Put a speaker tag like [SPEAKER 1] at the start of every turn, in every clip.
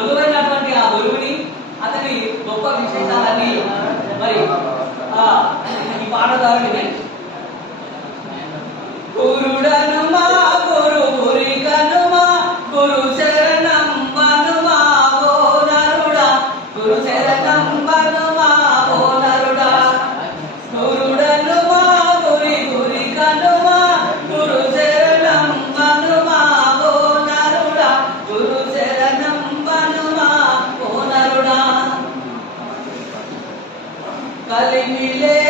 [SPEAKER 1] బొలువైనటువంటి ఆ బొలువుని అతని గొప్ప విశేషాలన్నీ మరి ఈ పాటదారుని కోరు I'll leave you Alleluia.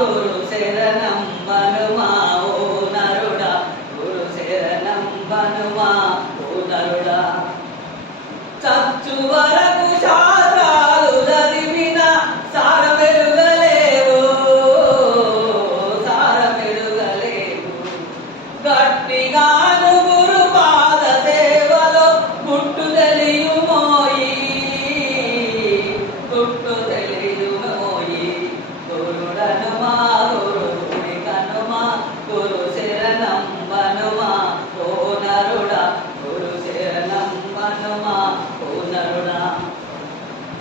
[SPEAKER 1] గురు శరణం బనుమా ఓ నరుడా గురు శరణం బనుమా ఓ నరుడా చచ్చు వరకు శాస్త్రాలు చదివిన సార పెరుగలేవు సార పెరుగలేవు గట్టిగా